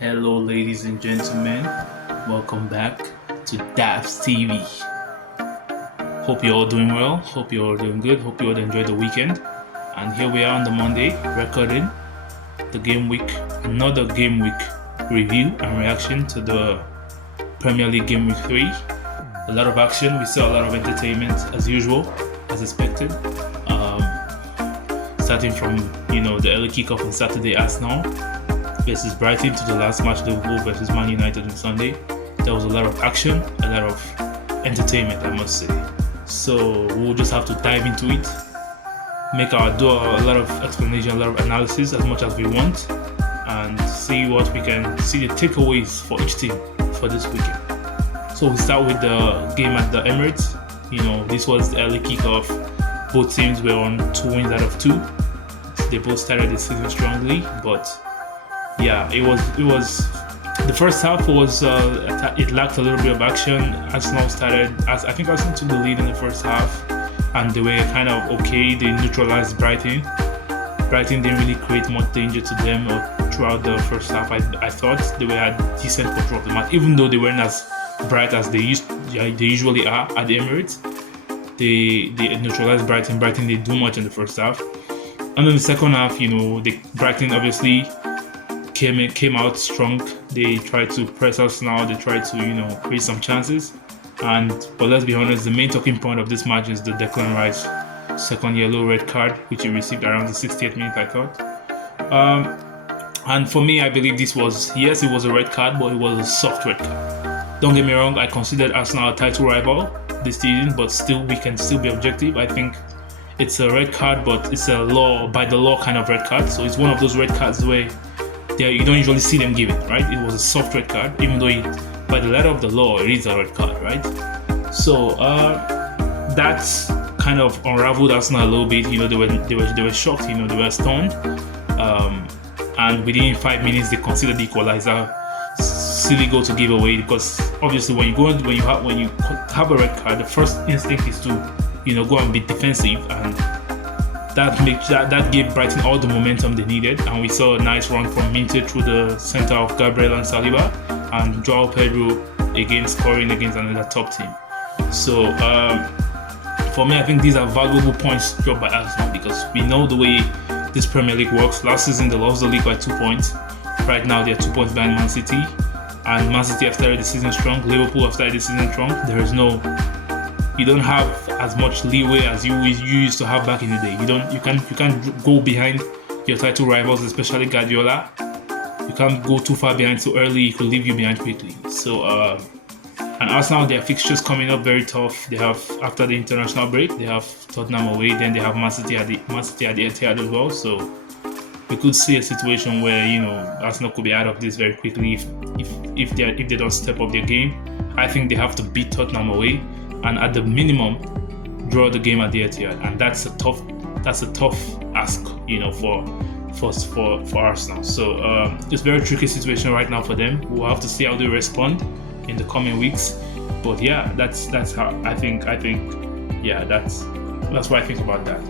Hello, ladies and gentlemen. Welcome back to DAPS TV. Hope you're all doing well. Hope you're all doing good. Hope you all enjoyed the weekend. And here we are on the Monday, recording another game week review and reaction to the Premier League game week 3. A lot of action. We saw a lot of entertainment as usual, as expected. Starting from the early kickoff on Saturday, Arsenal versus Brighton, to the last match, Liverpool versus Man United on Sunday. There was a lot of action, a lot of entertainment, I must say. So we'll just have to dive into it, do a lot of explanation, a lot of analysis as much as we want, and see what we can see the takeaways for each team for this weekend. So we start with the game at the Emirates. This was the early kickoff. Both teams were on 2 wins out of 2. They both started the season strongly, but yeah, it was the first half was it lacked a little bit of action. Arsenal took the lead in the first half, and they were kind of okay. They neutralized Brighton. Brighton didn't really create much danger to them throughout the first half. I thought they were at decent control of the match, even though they weren't as bright as they usually are at the Emirates. They neutralized Brighton. Brighton didn't do much in the first half, and in the second half, Brighton obviously came out strong. They tried to press us now. They tried to create some chances, but let's be honest, the main talking point of this match is the Declan Rice second yellow red card, which he received around the 60th minute, I thought. And for me, I believe it was a red card, but it was a soft red card. Don't get me wrong, I considered Arsenal a title rival this season, but we can still be objective. I think it's a red card, but it's by the law kind of red card. So it's one of those red cards where you don't usually see them give it, right? It was a soft red card, even though by the letter of the law, it is a red card, right? So that's kind of unraveled Arsenal a little bit. They were shocked. They were stunned. And within 5 minutes, they considered the equalizer. Silly goal to give away, because obviously when you have a red card, the first instinct is to go and be defensive, and that gave Brighton all the momentum they needed. And we saw a nice run from Minte through the center of Gabriel and Saliba, and Joao Pedro scoring against another top team. So for me, I think these are valuable points dropped by Arsenal, because we know the way this Premier League works. Last season they lost the league by 2 points. Right now they're 2 points behind Man City, and Man City have started the season strong. Liverpool have started the season strong. You don't have as much leeway as you used to have back in the day. You can't go behind your title rivals, especially Guardiola. You can't go too far behind too early. It could leave you behind quickly. So and Arsenal, their fixtures coming up very tough. They have, after the international break, they have Tottenham away. Then they have Man City at the Etihad as well. So we could see a situation where Arsenal could be out of this very quickly if they don't step up their game. I think they have to beat Tottenham away, and at the minimum draw the game at the Etihad, and that's a tough ask for Arsenal. So it's a very tricky situation right now for them. We'll have to see how they respond in the coming weeks. But yeah, that's how I think yeah, that's what I think about that.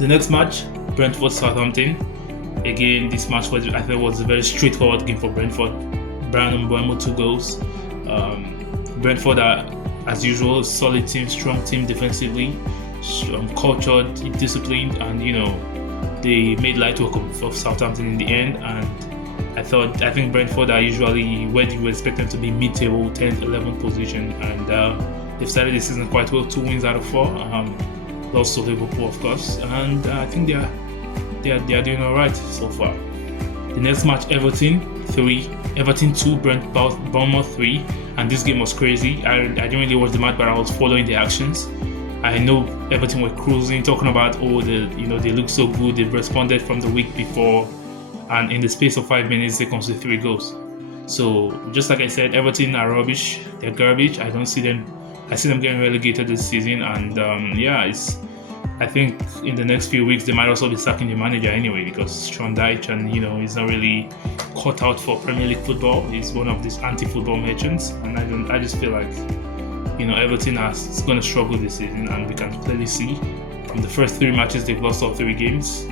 The next match, Brentford Southampton. Again, this match was a very straightforward game for Brentford. Brandon Mbeumo 2 goals. Brentford are, as usual, a solid team, strong team defensively, cultured, disciplined, and they made light work of Southampton in the end. And I think Brentford are usually where you would expect them to be, mid-table, 10th, 11th position, and they've started the season quite well. 2 wins out of 4. Lost to Liverpool, of course, and I think they are doing all right so far. The next match, Everton 2, Bournemouth 3, and this game was crazy. I didn't really watch the match, but I was following the actions. I know Everton were cruising, talking about they look so good. They responded from the week before, and in the space of 5 minutes they conceded 3 goals. So just like I said, Everton are rubbish. They're garbage. I see them getting relegated this season, and I think in the next few weeks they might also be sacking the manager anyway, because Sean Dyche he's not really cut out for Premier League football. He's one of these anti-football merchants, and I just feel like Everton is going to struggle this season, and we can clearly see from the first 3 matches they've lost all 3 games.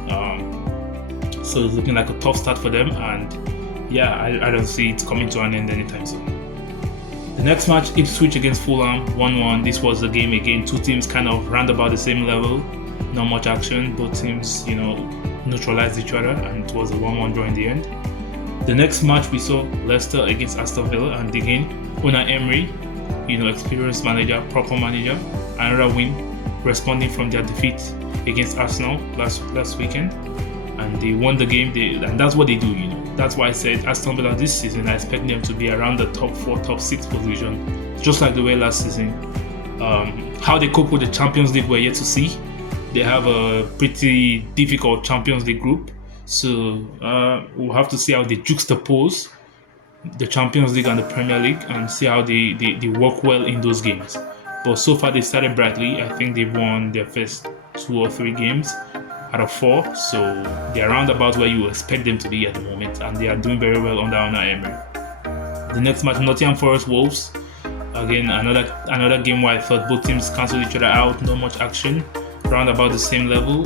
So it's looking like a tough start for them, and yeah, I don't see it coming to an end anytime soon. The next match, Ipswich against Fulham, 1-1. This was the game again. Two teams kind of round about the same level. Not much action. Both teams, neutralized each other, and it was a 1-1 draw in the end. The next match we saw Leicester against Aston Villa, and again, Unai Emery, experienced manager, proper manager, another win, responding from their defeat against Arsenal last weekend, and they won the game. And that's what they do. That's why I said Aston Villa this season, I expect them to be around the top 4, top 6 position, just like the way last season. How they cope with the Champions League, we're yet to see. They have a pretty difficult Champions League group, so we'll have to see how they juxtapose the Champions League and the Premier League and see how they work well in those games. But so far they started brightly. I think they've won their first 2 or 3 games out of 4, so they're around about where you expect them to be at the moment, and they are doing very well under Unai Emery. The next match, Nottingham Forest Wolves. Again, another game where I thought both teams cancelled each other out. No much action, round about the same level.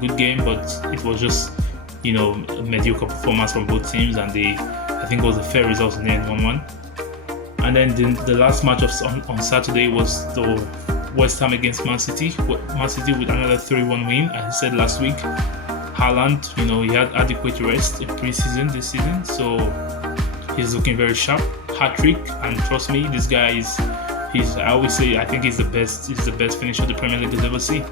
Good game, but it was just a mediocre performance from both teams, and I think it was a fair result in the end, 1-1. And then the last match on Saturday was the West Ham against Man City. Man City with another 3-1 win. As I said last week, Haaland, he had adequate rest in pre-season this season, so he's looking very sharp. Hat-trick, and trust me, this guy I always say, I think he's the best finisher the Premier League has ever seen.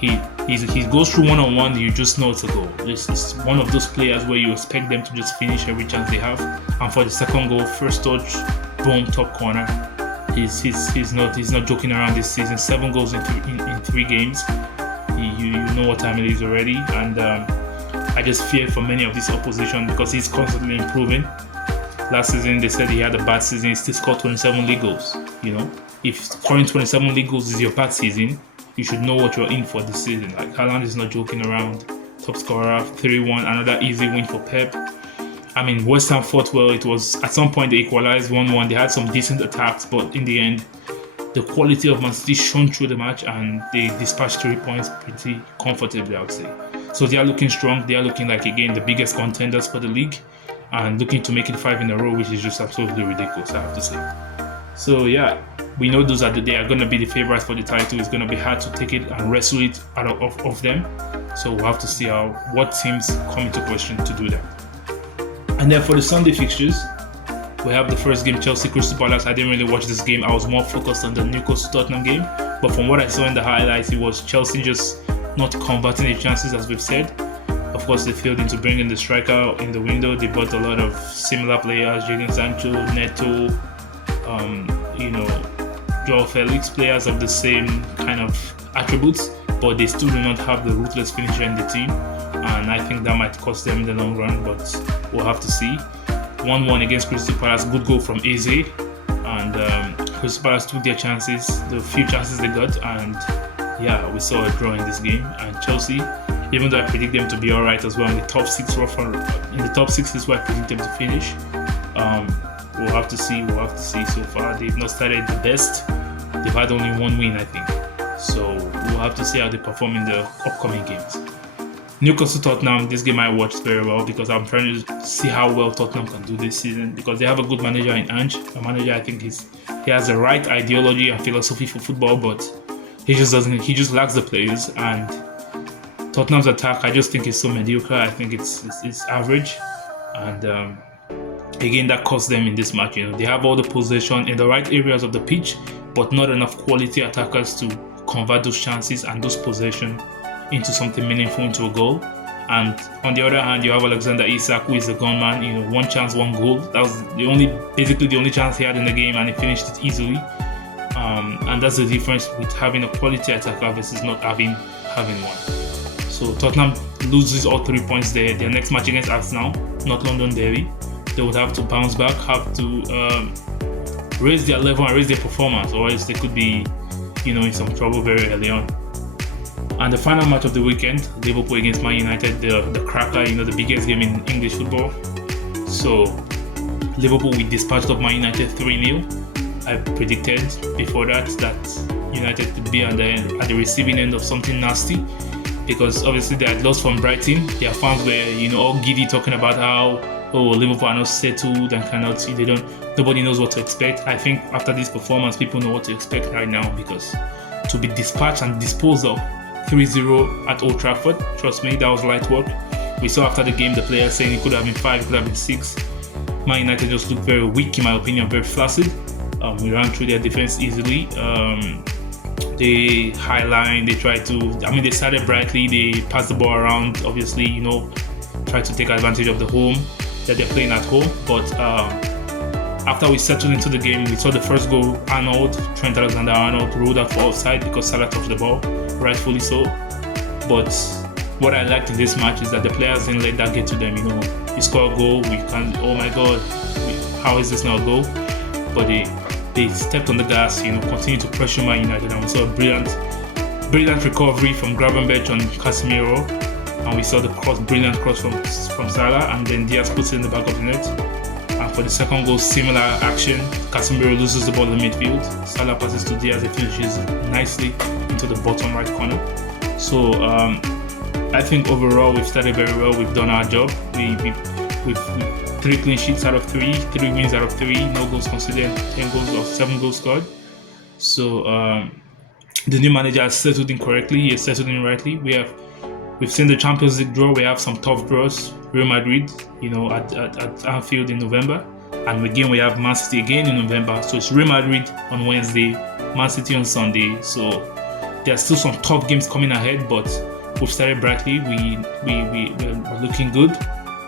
He goes through one-on-one, you just know it's a goal. This is one of those players where you expect them to just finish every chance they have. And for the second goal, first touch, boom, top corner. He's not joking around this season. 7 goals in 3 games. You know what time it is already, and I just fear for many of this opposition because he's constantly improving. Last season they said he had a bad season. He still scored 27 league goals. If scoring 27 league goals is your bad season, you should know what you're in for this season. Like, Haaland is not joking around. Top scorer, 3-1, another easy win for Pep. I mean, West Ham fought well. It was at some point they equalized 1-1. They had some decent attacks, but in the end, the quality of Man City shone through the match, and they dispatched 3 points pretty comfortably, I would say. So they are looking strong. They are looking like, again, the biggest contenders for the league, and looking to make it 5 in a row, which is just absolutely ridiculous, I have to say. So yeah, we know they are going to be the favorites for the title. It's going to be hard to take it and wrestle it out of them. So we'll have to see what teams come into question to do that. And then for the Sunday fixtures, we have the first game, Chelsea Crystal Palace. I didn't really watch this game. I was more focused on the Newcastle Tottenham game. But from what I saw in the highlights, it was Chelsea just not converting the chances, as we've said. Of course, they failed into bringing the striker in the window. They bought a lot of similar players, Jadon Sancho, Neto, Joao Felix, players of the same kind of attributes, but they still do not have the ruthless finisher in the team, and I think that might cost them in the long run, but we'll have to see. 1-1 against Crystal Palace, good goal from Eze, and Crystal Palace took their chances, the few chances they got, and yeah, we saw a draw in this game. And Chelsea, even though I predict them to be alright as well in the top 6, in the top 6 is where I predict them to finish. We'll have to see. So far, they've not started the best. They've had only 1 win, I think. So we'll have to see how they perform in the upcoming games. Newcastle Tottenham, this game I watched very well because I'm trying to see how well Tottenham can do this season, because they have a good manager in Ange. A manager, I think he has the right ideology and philosophy for football, but he just lacks the players. And Tottenham's attack, I just think is so mediocre. I think it's average, and again, that cost them in this match. They have all the possession in the right areas of the pitch, but not enough quality attackers to convert those chances and those possession into something meaningful, into a goal. And on the other hand, you have Alexander Isak, who is a gunman. 1 chance, 1 goal. That was basically the only chance he had in the game, and he finished it easily. And that's the difference with having a quality attacker versus not having one. So Tottenham loses all 3 points there. Their next match against Arsenal, not London Derby. They would have to bounce back, have to raise their level and raise their performance, or else they could be, in some trouble very early on. And the final match of the weekend, Liverpool against Man United, the cracker, the biggest game in English football. So Liverpool, we dispatched of Man United 3-0. I predicted before that United could be at the receiving end of something nasty, because obviously they had lost from Brighton. Their fans were, all giddy, talking about how Liverpool are not settled and nobody knows what to expect. I think after this performance, people know what to expect right now, because to be dispatched and disposed of 3-0 at Old Trafford, trust me, that was light work. We saw after the game the players saying it could have been 5, it could have been 6. Man United just looked very weak, in my opinion, very flaccid. We ran through their defense easily. They highline, they started brightly, they passed the ball around, obviously, tried to take advantage of the home that they're playing at home. But after we settled into the game, we saw the first goal. Trent Alexander-Arnold ruled out for offside because Salah touched the ball, rightfully so. But what I liked in this match is that the players didn't let that get to them. You score a goal, oh my god, how is this not a goal? But they stepped on the gas, continued to pressure Man United, and we saw a brilliant recovery from Gravenberch on Casemiro, and we saw the brilliant cross from Salah, and then Diaz puts it in the back of the net. And for the second goal, similar action. Casemiro loses the ball in the midfield. Salah passes to Diaz, it finishes nicely into the bottom right corner. So I think overall we've started very well. We've done our job. We've 3 clean sheets out of 3, 3 wins out of 3, no goals conceded, 10 goals or 7 goals scored. So the new manager has settled in correctly. He has settled in rightly. We've seen the Champions League draw. We have some tough draws. Real Madrid, at Anfield in November, and again we have Man City again in November. So it's Real Madrid on Wednesday, Man City on Sunday. So there's still some tough games coming ahead, but we've started brightly. We're looking good,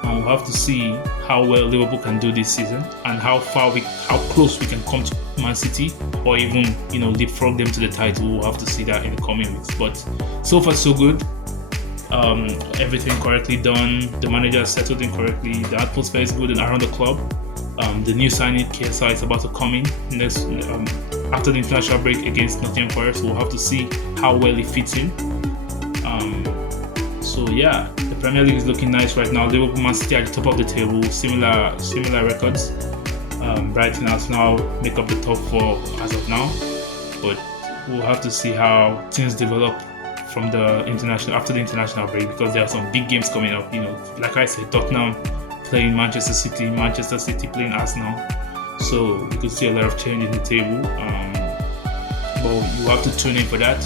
and we'll have to see how well Liverpool can do this season and how close we can come to Man City, or even leapfrog them to the title. We'll have to see that in the coming weeks. But so far so good. Everything correctly done. The manager has settled in correctly. The atmosphere is good around the club. The new signing KSI is about to come in next after the international break against Nottingham Forest. We'll have to see how well he fits in. So yeah, the Premier League is looking nice right now. Liverpool, Man City at the top of the table, similar records. Brighton, Arsenal make up the top 4 as of now, but we'll have to see how things develop from after the international break, because there are some big games coming up. Like I said, Tottenham playing Manchester City playing Arsenal, so we could see a lot of change in the table. But you have to tune in for that.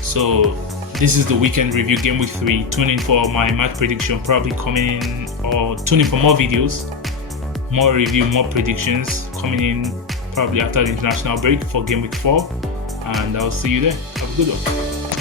So this is the weekend review, game week 3. Tune in for my match prediction, probably coming in, or tune in for more videos, more review, more predictions coming in probably after the international break for game week 4. And I'll see you there. Have a good one.